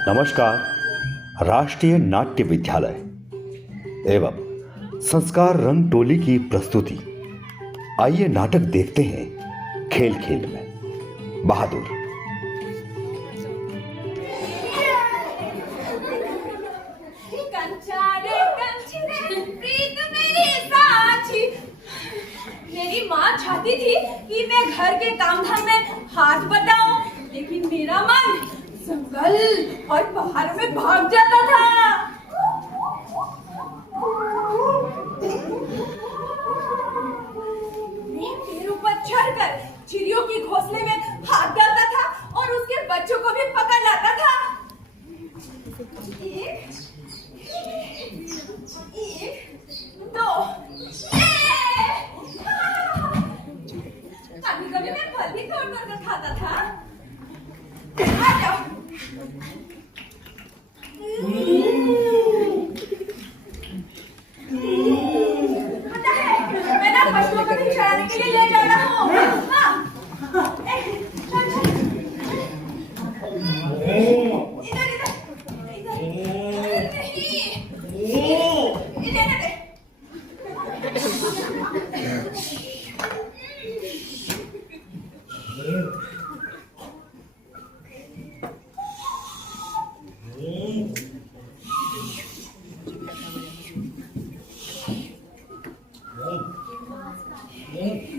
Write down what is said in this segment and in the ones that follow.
नमस्कार। राष्ट्रीय नाट्य विद्यालय एवं संस्कार रंग टोली की प्रस्तुति। आइए नाटक देखते हैं खेल खेल में। बहादुर। मेरी माँ चाहती थी कि मैं घर के काम धाम में हाथ बटाऊं, लेकिन मेरा मन जंगल और पहाड़ में भाग जाता था। मैं पेड़ ऊपर चढ़कर चिड़ियों की घोंसले में हाथ डालता था और उसके बच्चों को भी पकड़ लाता था। एक, दो, कभी कभी मैं फल भी तोड़ तोड़ कर खाता था। आ जाओ। पता है, मैं ना पशुओं को भी चराने के लिए ले जाता हूँ। इधर इधर इधर नहीं, इधर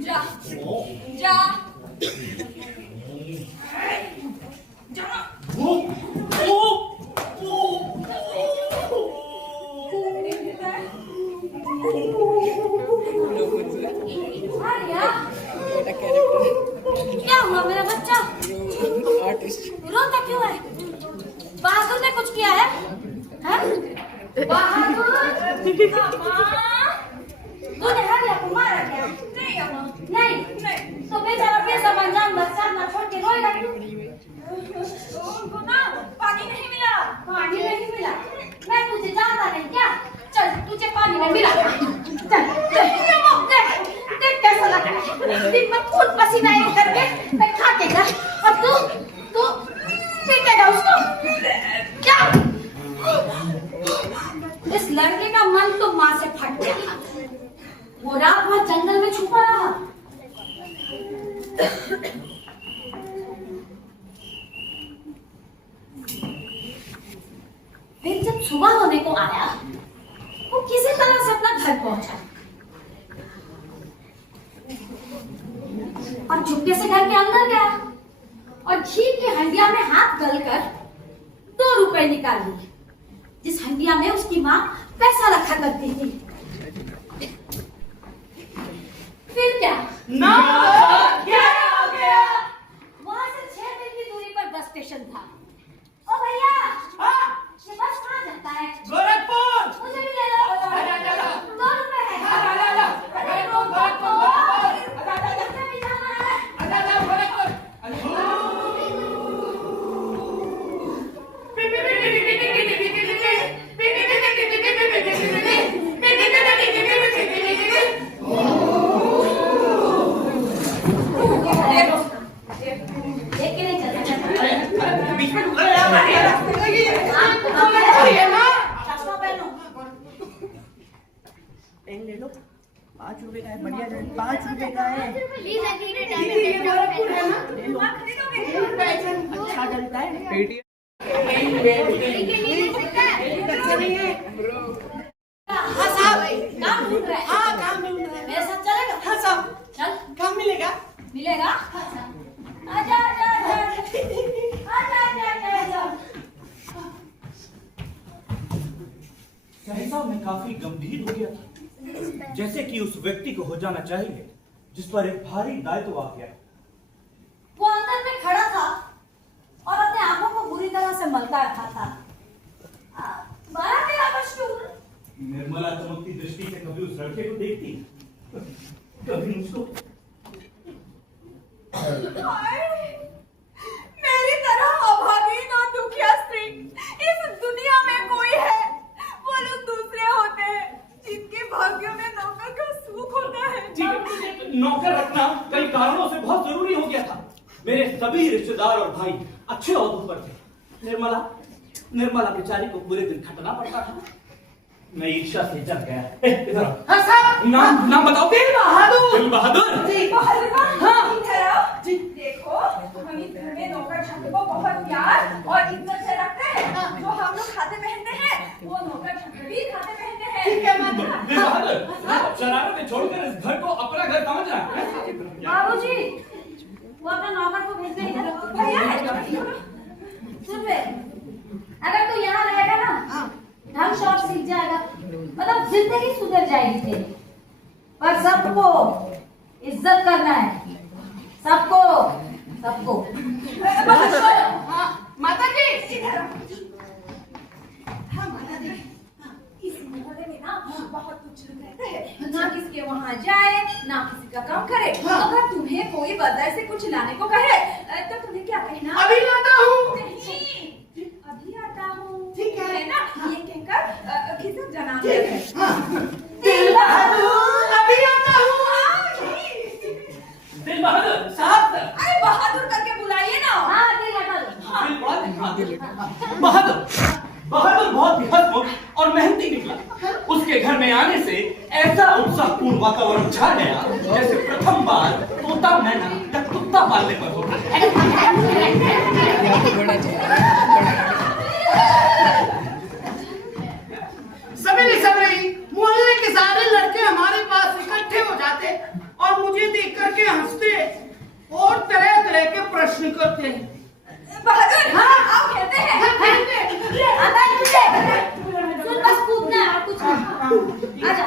जा जा क्या हुआ मेरा बच्चा? रोता क्यों है? बहादुर ने कुछ किया है? बहादुर, तूने हरिया को मारा क्या? नहीं। तो बेचारा पैसा बंजान बच्चा ना छोड़ के रोएगा क्यों? उनको ना पानी नहीं मिला। पानी नहीं मिला? मैं तुझे जानता नहीं क्या? चल तुझे पानी नहीं मिला। चल देख कैसा लग रहा है। दिन में खून पसीना एक करके मैं खातेगा और तू पीटेगा उसको। क्या? इस लड़के का मन तो माँ से फट गया था। वो रात भर जंगल में छुपा रहा। फिर जब सुबह होने को आया, वो किसी तरह से अपना घर पहुंचा और चुपके से घर के अंदर गया और घी की हंडिया में हाथ डालकर 2 रुपए निकाल लिए, जिस हंडिया में उसकी माँ पैसा रखा करती थी। फिर क्या? वहां से 6 मील की दूरी पर बस स्टेशन था। ओ भैया, ये बस कहाँ जाता है? गोरखपुर। मुझे भी ले लो। 2 रुपए है। ले लो, 5 रुपए का है, बढ़िया 5 रुपए का है। ले लो, अच्छा चलता है। हाँ साहब, काम ढूंढ रहे हैं। हाँ काम मिल रहा है। मेरे साथ चलेगा? हाँ साहब, चल। काम मिलेगा। मिलेगा? आजा आजा आजा। साहब मैं काफी गंभीर हो गया था, जैसे कि उस व्यक्ति को हो जाना चाहिए जिस पर एक भारी दायित्व आ गया। वो अंदर में खड़ा था और अपने आंखों को बुरी तरह से मलता रखा था। मारा मेरा मशहूर। निर्मला चमकती दृष्टि से कभी उस लड़के को देखती, कभी मुझको। मेरी तरह अभागी और दुखिया स्त्री इस दुनिया में कोई है? वो लोग दूसरे होते हैं जिनके भाग्यों में नौकर का सुख होता है। नौकर रखना कई कारणों से बहुत जरूरी हो गया था। मेरे सभी रिश्तेदार और भाई अच्छे ओहदों पर थे। निर्मला निर्मला बेचारी को पूरे दिन खटना पड़ता था। मैं ईर्ष्या से जल गया। इधर आओ। हाँ साहब, नाम बताओ। दिल बहादुर। दिल बहादुर। जी। हाँ इधर आओ। देखो हम इस घर में नौकर चाकर को बहुत प्यार और इज्जत से रखते हैं। जो हम लोग खाते पहनते हैं वो नौकर चाकर भी खाते पहनते हैं। ठीक है माता। दिल बहादुर, शरारतें छोड़कर इस घर को अपना घर समझ रहा है। बाबूजी, वो अपना नौकर को भेज दे इधर। भैया सुन बे, अगर तू यहाँ रहेगा ना, ढंग से और सीख जाएगा, मतलब जिंदगी सुधर जाएगी तेरी। पर सबको इज्जत करना है, सबको सबको। हाँ माता जी। इधर आओ। हाँ माता जी, इस मोहल्ले में ना बहुत कुछ लोग रहते हैं, ना किसी के वहाँ जाए ना किसी का काम करे। अगर तुम्हें कोई बाजार से कुछ लाने को कहे तो तुम्हें क्या कहना? अभी लाता हूँ। नहीं, अभी आता हूँ। ठीक है ना, ये कहकर खिसक जाना है। दिल बहादुर, अभी आता हूँ। दिल बहादुर साहब। अरे बहादुर करके बुलाइए ना। हाँ दिल हटा लो। दिल बड़ा दिखा। बहादुर बहुत ही हंसमुख और मेहनती निकला। उसके घर में आने से ऐसा उत्साहपूर्ण वातावरण छा गया जैसे प्रथम बार तोता मैना या कुत्ता पालने पर होता है। सवेरे सवेरे मोहल्ले के सारे लड़के हमारे पास इकट्ठे हो जाते और मुझे देख करके हंसते और तरह तरह के प्रश्न करते। बहादुर, हाँ। आओ खेलते हैं। आता है तुझे? सुन बस कूदना है और कुछ नहीं। आजा।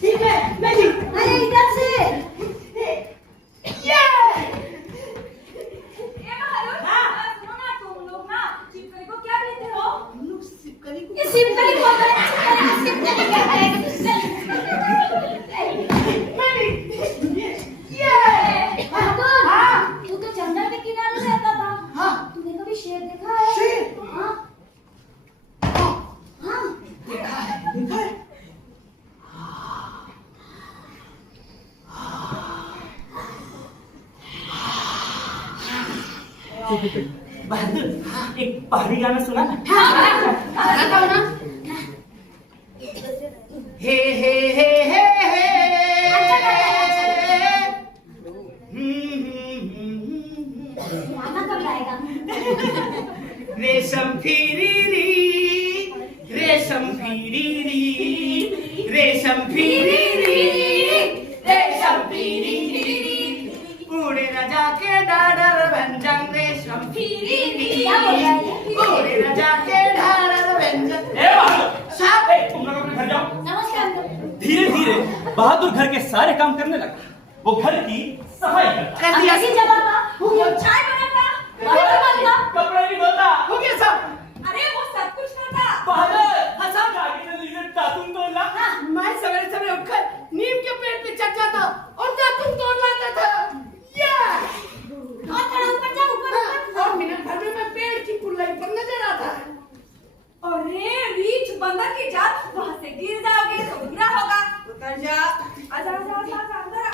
ठीक है नहीं। अरे इधर से। ये बहादुर, सुनो ना, तुम लोग ना चिपकली को क्या कहते हो? ये सिमकली बोल रहे हैं, सिमकली क्या है? बहादुर, तू तो जंगल के किनारे रहता था। हाँ। तूने कभी शेर देखा है? शेर? हाँ। हाँ। देखा है। बहादुर, एक पहाड़ी गाना सुना ना। गाता हूँ ना। हे हे हे हे हे। गाना कब लाएगा? रेशम फिरी री, रेशम फिरी री, रेशम फिरी री, रेशम फिरी री, उड़े न जाके डाडर व्यंजन रेशम फिरी री, क्या बोल रहा है ये? उड़े न जाके डाडर व्यंजन। ए बहादुर साहब, तुम लोग अपने घर जाओ। नमस्कार अंकल। धीरे धीरे बहादुर घर के सारे काम करने लगा। वो घर की सफाई करता, कर दिया। अंग्रेजी जमाता, चाय बनाता। कपड़े धोता, कपड़े नहीं धोता। हो गया सब। अरे वो सब कुछ करता। बहादुर हंसा जाके जल्दी से दातुन तोड़ना। मैं सवेरे सवेरे उठकर नीम के पेड़ पे चढ़ जाता और दातुन तोड़ लाता था। और थोड़ा ऊपर जा, ऊपर। और मिनट भर में मैं पेड़ की पुल्लाई पर नजर आता। अरे रीछ बंदर की जात, वहाँ से गिर जाओगे तो गिरा होगा। उतर जा। आजा आजा आजा आजा, अंदर आ।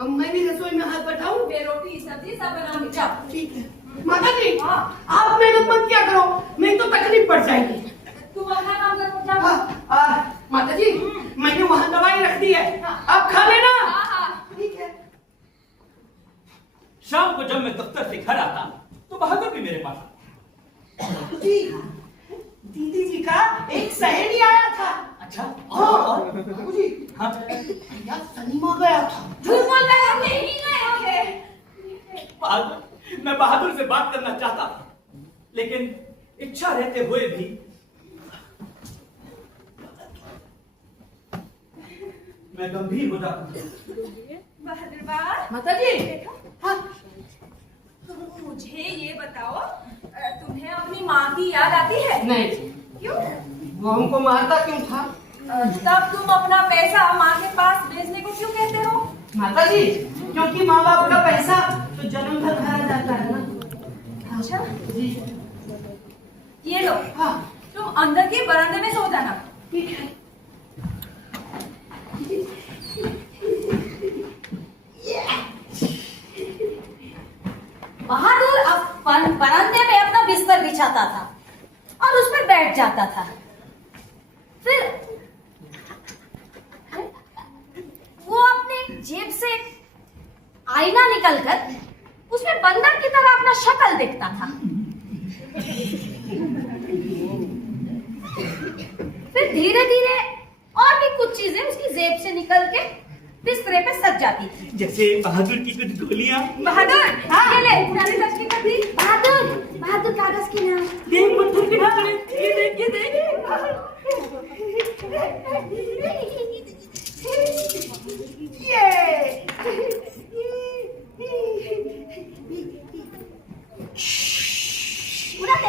अब मैं भी रसोई में हाथ बटाऊं। मैं रोटी सब्जी सब बनाऊंगी, जाओ। ठीक है माता जी, आप मेहनत मत क्या करो, नहीं तो तकलीफ पड़ जाएगी। तुम अपना काम करो, जाओ। माता जी, मैंने वहाँ दवाई रख दी है, आप खा लेना। हाँ हाँ। ठीक है। शाम को जब मैं दफ्तर से घर आता तो बहादुर भी मेरे पास आता। जी, दीदी जी का एक सहेली आया था। अच्छा और बाबूजी, हाँ भैया सनीमा गया था। झूठ बोल रहे हो, नहीं गए होंगे। बहादुर, मैं बहादुर से बात करना चाहता था, लेकिन इच्छा रहते हुए भी मैं गंभीर हो जाता हूँ। बहादुर बात। माता जी, हाँ, मुझे ये बताओ, तुम्हें अपनी माँ की याद आती है? नहीं। क्यों? वो हमको मारता क्यों था? तब तुम अपना पैसा माँ के पास भेजने को क्यों कहते हो? माता जी, क्योंकि माँ बाप का पैसा तो जन्म भर खाया जाता है ना। अच्छा, जी, ये लो, हाँ, तुम अंदर के बरामदे में सो जाना। ठीक है। Yeah. आता था और उस पर बैठ जाता था। फिर वो अपने जेब से आईना निकलकर उसमें बंदर की तरह अपना शक्ल देखता था। फिर धीरे धीरे और भी कुछ चीजें उसकी जेब से निकल के बिस्तरे पे सज जाती थी। जैसे बहादुर की कुछ गोलियां। बहादुर, हाँ। ये ले पुरानी दस की कथी। बहादुर कागज की नाम। देख पत्थर के टुकड़े, ये देख। उड़ा दे।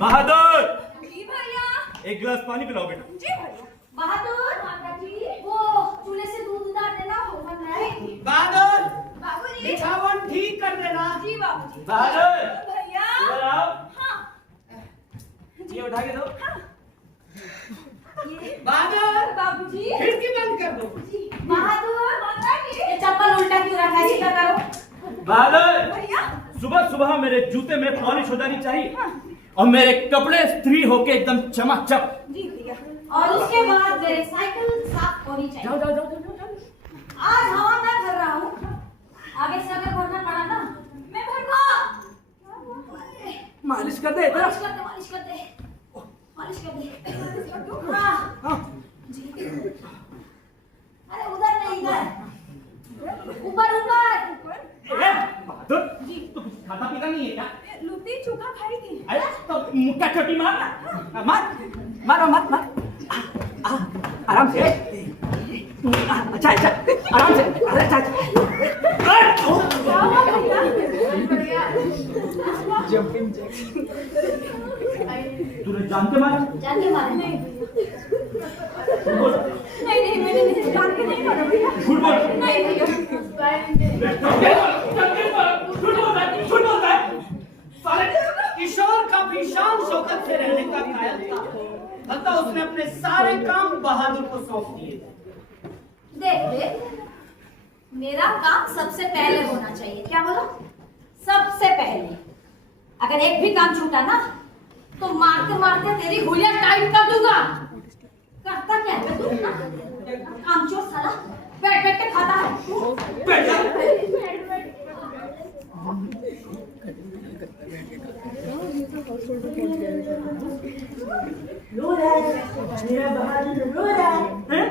बहादुर, जी भैया। एक गिलास पानी पिलाओ बेटा। जी भैया। बहादुर, माता जी, वो चूल्हे से दूध उतार देना, होगा नहीं। बहादुर, बाबूजी। बिछावन ठीक कर देना। जी बाबूजी। बहादुर, भैया। इधर आओ। हाँ। ये उठा के दो। बहादुर, बाबूजी। खिड़की बंद कर दो। बहादुर, माता जी। ये चप्पल उल्टा क्यों रखा है? सीधा करो। बहादुर, भैया। सुबह सुबह मेरे जूते में पॉलिश हो जानी चाहिए और मेरे कपड़े स्त्री होके एकदम चमाचम। जी भैया। और उसके बाद मेरे साइकिल साफ होनी चाहिए। जाओ जाओ जाओ जाओ जाओ। आज हवा मैं भर रहा हूँ, आगे से अगर भरना पड़ा ना, मैं भरवा। मालिश कर दे इधर। मालिश कर दे, मालिश कर दे, मालिश कर दे। हाँ। जी। अरे उधर नहीं, इधर ऊपर ऊपर। बहादुर, तू कुछ खाता पीता नहीं है क्या? लुटी चूखा खाई थी। अरे तो मुक्का चोटी मार मारो मत आराम से। अच्छा आराम से। अरे अच्छा जंपिंग तूने जान के मारा? जान के मारे नहीं। नहीं मैंने नहीं जान के नहीं मारा भैया। झूठ बोल। नहीं भैया। झूठ बोलता है साले। किशोर का भी शान शौकत से रहने का कायल था, अतः उसने अपने सारे काम बहादुर को सौंप दिए। देख, मेरा काम सबसे पहले होना चाहिए। क्या बोला? सबसे पहले। अगर एक भी काम छूटा ना तो मारते मारते तेरी हुलिया टाइट कर दूंगा। करता क्या है तू? काम चोर साला, बैठ बैठ के खाता है। बैठ जा। रो रहा है मेरा बहादुर, रो रहा है।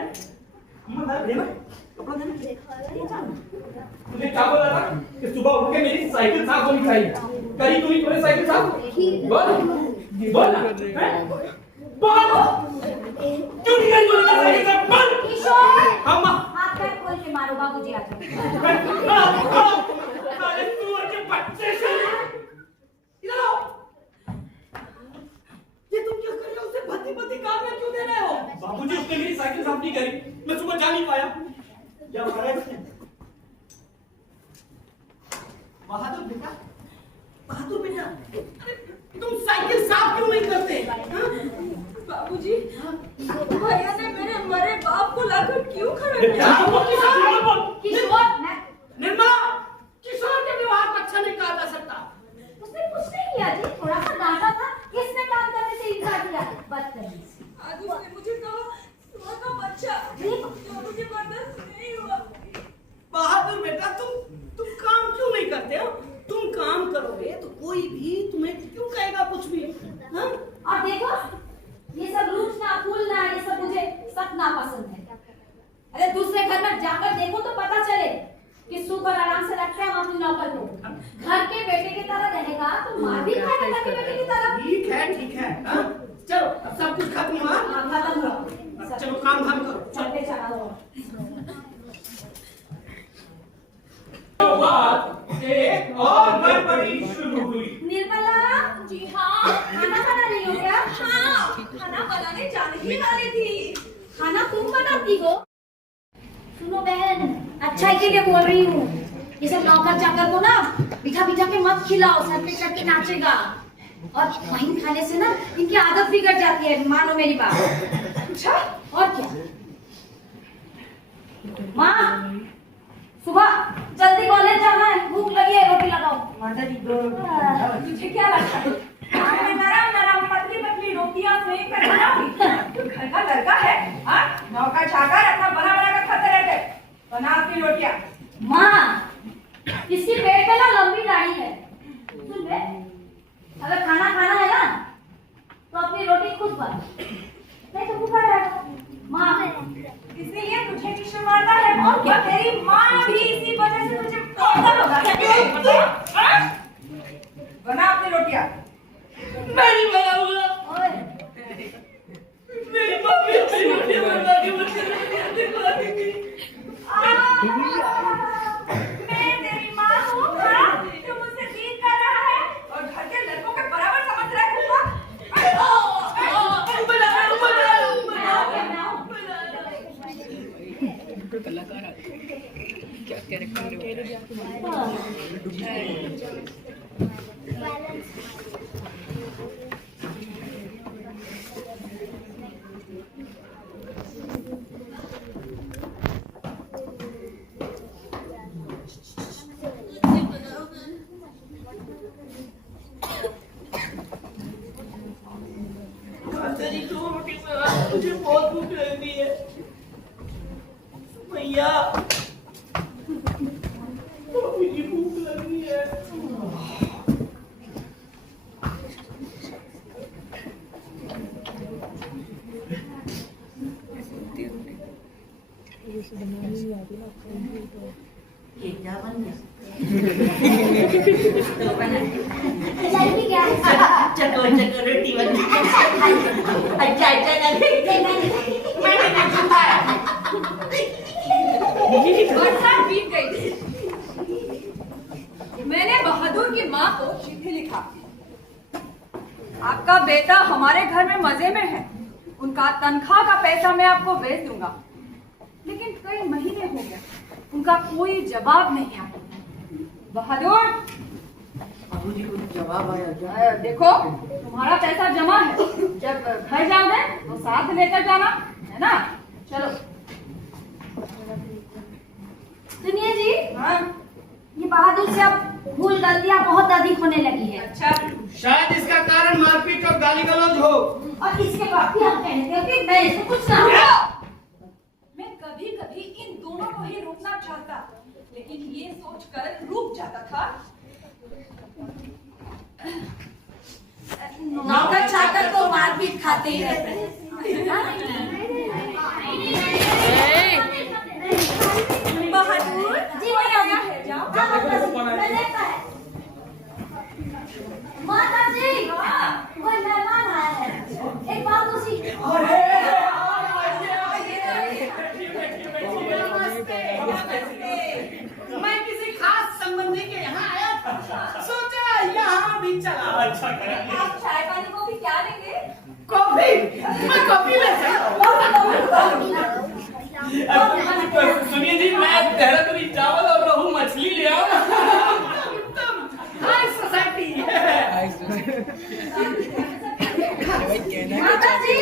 तुझे क्या बोला था कि सुबह उठ के मेरी साइकिल साफ होनी चाहिए? करी तूने तुम्हारी साइकिल साफ? बोल ना, बोल क्यों नहीं करी तूने साइकिल साफ? बोल। किशोर, हाँ माँ। हाथ पैर खोल के मारो, बाबूजी आ जाओ। अरे तू और के बच्चे से इधर आओ। ये तुम क्या कर रहे हो? उसे भद्दी भद्दी गालियां क्यों दे रहे हो? बाबूजी उसने मेरी साइकिल साफ नहीं करी, मैं सुबह जा नहीं पाया। क्या मारा इसने? बहादुर बेटा, बहादुर बेटा, तुम साइकिल साफ क्यों नहीं करते? बाबूजी, भैया ने मेरे मरे बाप को लाकर क्यों खड़ा किया? किशोर, निर्मला, किशोर के व्यवहार को अच्छा नहीं कहा जा सकता। उसने कुछ नहीं किया जी, थोड़ा सा डांटा था, किसने काम करने से इनकार किया? बदतमीज। आज उसने मुझे कहा सुबह का बच्चा जो मुझे बर्दाश्त नहीं हुआ। बहादुर करते हो? तुम काम करोगे तो कोई भी तुम्हें क्यों कहेगा कुछ भी? हाँ? और देखो ये सब रूठना फूलना ये सब मुझे सब नापसंद है। अरे दूसरे घर में जाकर देखो तो पता चले कि सुख और आराम से रखते हैं हम अपने नौकर को। घर के बेटे की तरह रहेगा तो मार भी खाएगा घर के बेटे की तरह। ठीक है हाँ? चलो अब सब कुछ खत्म हुआ? खत्म हुआ। चलो काम धाम करो। चलते चला हो। एक और गड़बड़ी शुरू हुई। निर्मला जी हाँ। खाना बना रही हो क्या? हाँ, खाना बनाने जाने ही वाली थी। खाना तुम बनाती हो? सुनो बहन, अच्छाई के लिए बोल रही हूँ। ये सब नौकर चाकर को ना बिठा बिठा के मत खिलाओ, सर पे चढ़ के नाचेगा। और वहीं खाने से ना इनकी आदत बिगड़ जाती है, मानो मेरी बात। अच्छा, और क्या? माँ, सुबह जल्दी कॉलेज जाना है, भूख लगी है, रोटी लगाओ। तुझे क्या लगता है? मैं नरम नरम पतली पतली रोटियां सेक कर बनाऊंगी। घर का लड़का है, हाँ? नौकर चाकर अपना बना बना कर खाते रहते। बना अपनी रोटियां। माँ, इसकी पेट पे ना लंबी दाढ़ी है। सुन बे, अगर खाना खाना है ना तो अपनी रोटी खुद बना, नहीं तो भूखा रहेगा। माँ, इसलिए तुझे किशन मारता है और क्या तेरी माँ भी इसी वजह से तुझे पागल होगा क्या? हाँ? बना अपनी रोटियां। मैं नहीं बनाऊंगा। ओए, मेरी मम्मी अपनी रोटियां बना के मुझे रोटियां दिलवा देगी। मैं तेरी माँ हूँ, हाँ? तू मुझसे जीत कर रहा है और घर के लड़कों के बराबर समझ रहा है तू? मुझे बहुत भूख लगी है भैया, मुझे भूख लगी है। ये क्या बन गया? जल्दी क्या? चको चको रोटी बन गई। अच्छा बरसात बीत गई। मैंने बहादुर की माँ को चिट्ठी लिखा। आपका बेटा हमारे घर में मजे में है, उनका तनख्वाह का पैसा मैं आपको भेज दूंगा। लेकिन कई महीने हो गए, उनका कोई जवाब नहीं आया। बहादुर, बाबूजी को जवाब आया? देखो तुम्हारा पैसा जमा है, जब घर जाओगे तो साथ लेकर जाना, है ना? चलो। सुनिए जी, हाँ? ये बहादुर से अब भूल गलतियां बहुत अधिक होने लगी है। अच्छा, शायद इसका कारण मारपीट और गाली गलौज हो। और इसके बाद भी हम कहते हैं कि मैं इसको कुछ ना मैं कभी कभी इन दोनों को ही रोकना चाहता, लेकिन ये सोचकर रुक जाता था। नौकर चाकर तो मारपीट खाते ही रहते हैं। बहादुर जी भैया जी, है, जाओ। माता जी, कोई मेहमान आया है, एक बात उसी। मैं किसी खास संबंधी के यहाँ आया था, सोचा यहाँ भी चला। अच्छा करा। आप चाय पानी को भी क्या लेंगे? कॉफी, मैं कॉफी ले सुनिए जी, मैं देहरादूनी चावल और रोहू मछली ले आऊं। High society. माता जी,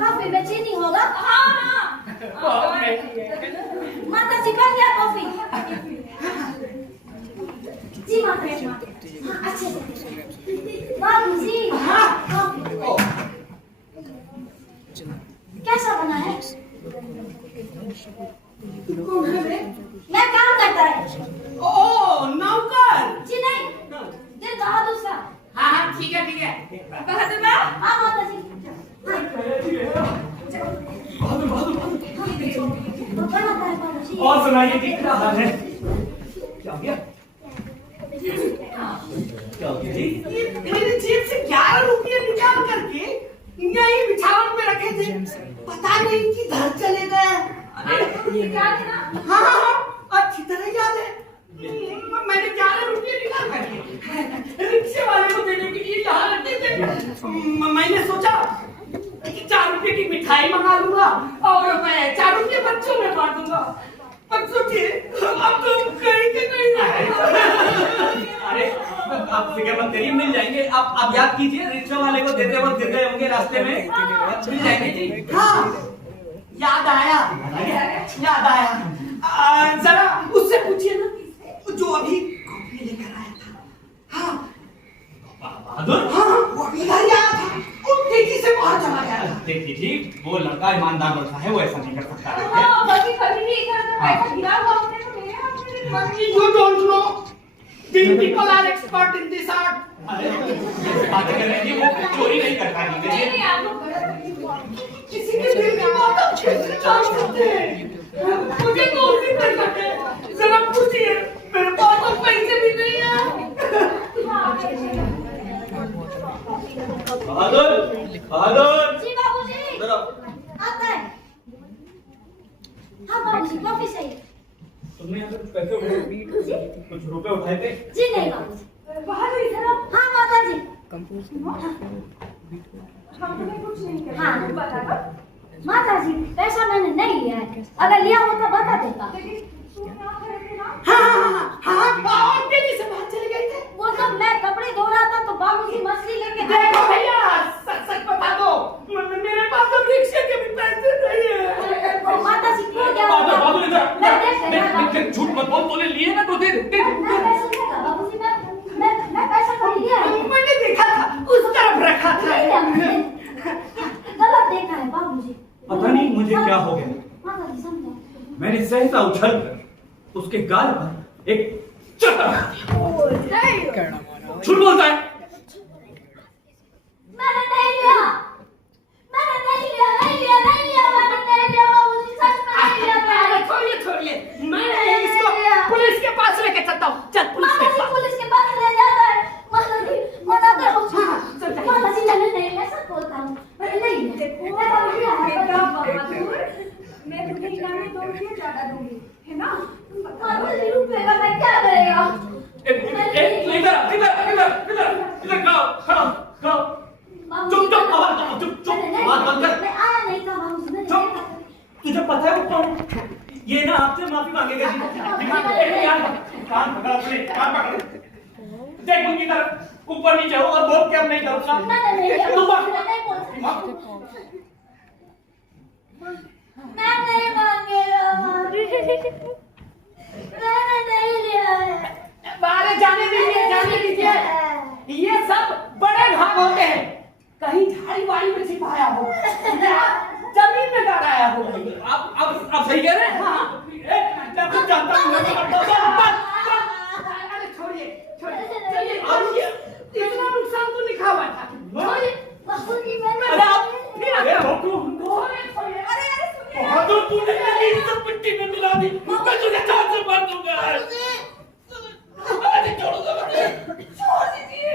कॉफी में चीनी होगा? माता जी कर लिया कॉफी? जी माता जी, अच्छे से। बाबूजी, कॉफी कैसा बना है? मैं काम करता है। ओ नौकर। जी नहीं, दिल बहादुर सा। हाँ हाँ ठीक है ठीक है। बहादुर बा हाँ माता जी। बहादुर बहादुर बनाता है बाबूजी। और सुनाइए कि क्या हाल है? क्या हो गया? क्या हो गया जी? मेरी जेब से 11 रुपये निकाल करके यहीं बिछावन में रखे थे, पता नहीं किधर चले गए। ये क्या है ना? हाँ हाँ हाँ अच्छी तरह याद है। मैंने 11 रुपये निकाल करके रिक्शे वाले को देने के लिए यहाँ रखे थे। मैंने सोचा कि 4 रुपये की मिठाई मंगा लूंगा और मैं 4 रुपये बच्चों में बांट दूंगा। अब सोचिए अब तो कहीं के नहीं रहे। अरे आप फिक्र मत करिए, मिल जाएंगे। आप याद कीजिए, रिक्शा वाले को देते वक्त गिर गए होंगे रास्ते में, मिल जाएंगे जी। हाँ याद आया याद आया। जरा उससे पूछिए ना जो अभी कॉफी लेकर आया था। हाँ बहादुर, हाँ वो अभी घर आया था और तेजी से बाहर चला गया था। देखिए जी, वो लड़का ईमानदार लड़का है, वो ऐसा नहीं कर सकता है। हाँ, कभी भी इधर उधर पैसा गिरा हुआ होता है तो मेरे हाथ में mummy You don't know. These people are expert in this art. अरे जैसे बातें कर रहे हैं, वो चोरी नहीं करता है। नहीं देखिए नहीं आप लोग गलत किसी के दिल की बात आप अच्छे से जान सकते हैं। मुझे कौन सी दिक्कत है? जरा पूछिए, मेरे पास तो पैसे भी नहीं है। बहादुर, बहादुर, जी बाबूजी। इधर आओ। आता है। हाँ बाबूजी कॉफी चाहिए। तुमने यहाँ से कुछ पैसे उठाए? कुछ रुपए उठाए थे? जी नहीं बाबूजी। बाहर इधर आओ। हाँ माता जी। हमने कुछ नहीं किया। हाँ। बता दो। माता जी पैसा मैंने नहीं लिया है, अगर लिया होता बता देता। लेकिन तुम यहाँ खड़े थे ना? हाँ और तेजी से बाहर चले गए थे। वो जब मैं कपड़े धो रहा था तो बाबूजी मछली लेके देखो भैया सच सच बता दो, मेरे पास तो रिक्शे के भी पैसे नहीं है। वो माता जी खो गया बहादुर, होता। बहादुर, इधर। मैं देख लेगा बाबूजी। झूठ मत बोल, तूने लिए ना तो दे दे। मैं पैसा देगा बाबूजी। मैं पैसा कभी लिया है। मैंने देखा था उस तरफ रखा था। नहीं लिया मैंने। गलत देखा है बाबूजी। पता नहीं मुझे क्या हो गया, माता जी समझा। मैंने सहसा उछल कर उसके गाल पर एक चप्पल मार दिया। झूठ बोलता है। मैंने नहीं लिया। मैंने नहीं लिया, नहीं लिया, नहीं लिया, मैंने नहीं लिया बाबूजी, सच में नहीं लिया मैंने। छोड़िए छोड़िए, मैं इसको पुलिस के पास लेके चलता हूँ। चल पुलिस माता के जी पास। पुलिस के पास ले जाता है। माता जी मना करो। हाँ, चल जाइए। माता जी मैंने नहीं लिया, सब बोलता हूँ मैंने नहीं लिया। मैं कभी लिया है बेटा बाबूजी। बहादुर, मैं तुम्हें इनामी 2 रुपये ज्यादा दूंगी, है ना? तुम बता माता जी रुपएगा मैं क्या करेगा? इधर खाओ, खाओ, खाओ। चुप, चुप, आवाज दो, चुप, चुप, आवाज बंद कर। मैं आया नहीं था बाबूजी, मैंने नहीं था। तुझे पता है वो कौन? ये ना आपसे माफी मांगेगा जी। कान पकड़ अपने, कान पकड़। देख उनकी तरफ, ऊपर नीचे हो और बोल के अब नहीं करूंगा। मैंने नहीं लिया, तू मैं नहीं बोल सकती। मैं नहीं मांगेगा। मैंने नहीं लिया है। बाहर जाने दीजिए, जाने दीजिए। ये सब बड़े भाग होते हैं, कहीं झाड़ी वाड़ी में छिपाया हो या जमीन में गाड़ा हो। आप सही कह रहे हैं? हाँ मैं कुछ जानता हूँ। अरे छोड़िए छोड़िए, चलिए अब ये इतना नुकसान तो लिखा हुआ था। छोड़िए बाबूजी मैंने अरे आप फिर नहीं लिया। छोड़िए। बहादुर, तूने मेरी इज्जत मिट्टी में मिला दी। मैं तुझे जान से मार दूंगा। अरे छोड़ो मुझे। छोड़ दीजिए।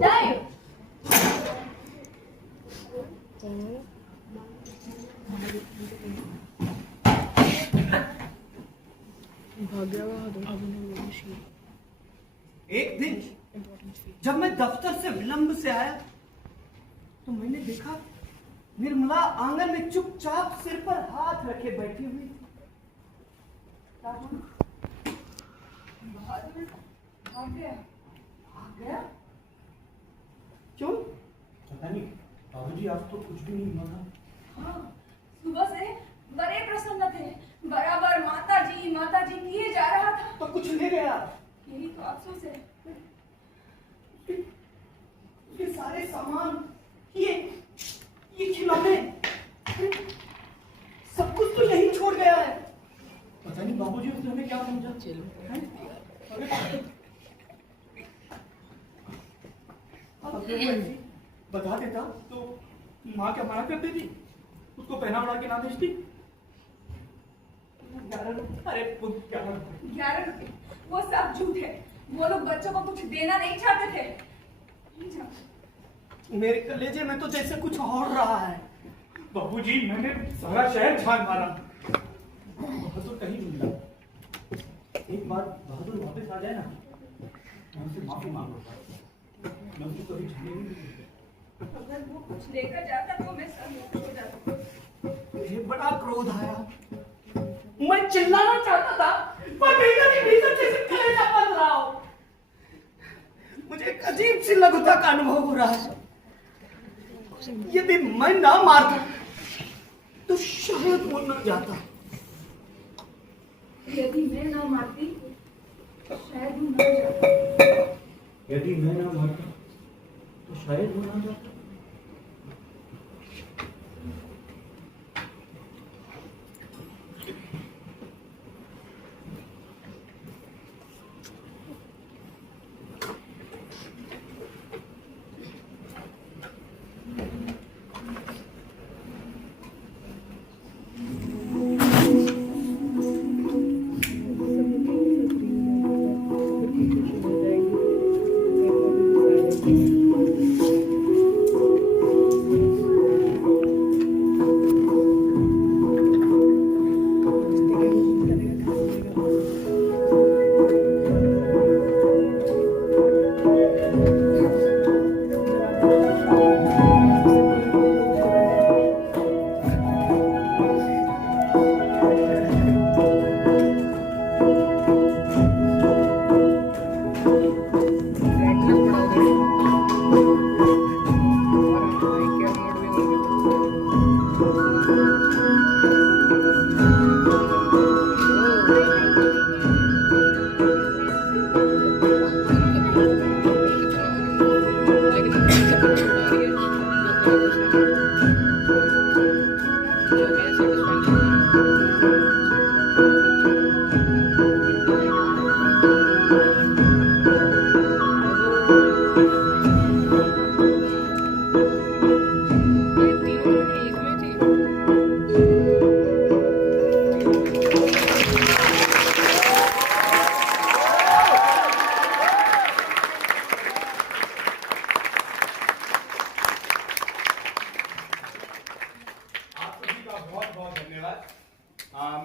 नहीं। एक दिन जब मैं दफ्तर से विलंब से आया तो मैंने देखा निर्मला आंगन में चुपचाप सिर पर हाथ रखे बैठी हुई थी। बहादुर आ गया। आ गया? क्यों? पता नहीं बाबूजी, आज तो कुछ भी नहीं हुआ। हाँ, सुबह से बड़े प्रसन्न थे, बराबर माता जी किए जा रहा था। तो कुछ ले गया? यही तो अफसोस है। खिलौने, सब कुछ तो यही छोड़ गया है। पता नहीं बाबूजी उसने हमें क्या समझा। अगर वो ऐसे बता देता तो माँ क्या मना कर देती, उसको पहना बढ़ा के ना भेजती। 11 रुपए, अरे 11 रुपए, वो सब झूठ है। वो लोग बच्चों को कुछ देना नहीं चाहते थे। मेरे कलेजे में तो जैसे कुछ और रहा है। बाबूजी मैंने सारा शहर छान मारा, बहादुर कहीं नहीं मिला। एक बार बहादुर वापस आ जाए ना, मैं उनसे माफी मांग लूंगा। मैं उसको कभी छाने नहीं दूंगा। अगर वो कुछ लेकर जाता तो मैं सब हो जाता। मुझे बड़ा क्रोध आया, मैं चिल्लाना चाहता था, पर भीतर जैसे कलेजा बंद रहा हो। मुझे एक अजीब सी लघुता का अनुभव हो रहा है। यदि मैं ना मारता तो शायद वो न जाता। यदि मैं ना मारती तो शायद वो ना जाता। यदि मैं ना मारता तो शायद वो ना जाता।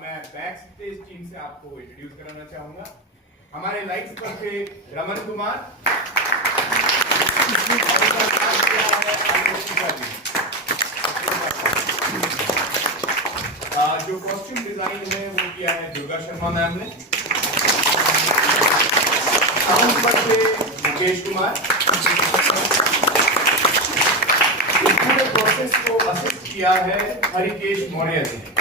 मैं बैक स्टेज टीम से आपको इंट्रोड्यूस कराना चाहूंगा। हमारे लाइट्स पर थे रमन कुमार, जो कॉस्ट्यूम डिजाइन है वो किया है दुर्गा शर्मा मैम ने। साउंड पर थे मुकेश कुमार। इस पूरे प्रोसेस को असिस्ट किया है हरिकेश मौर्य जी ने।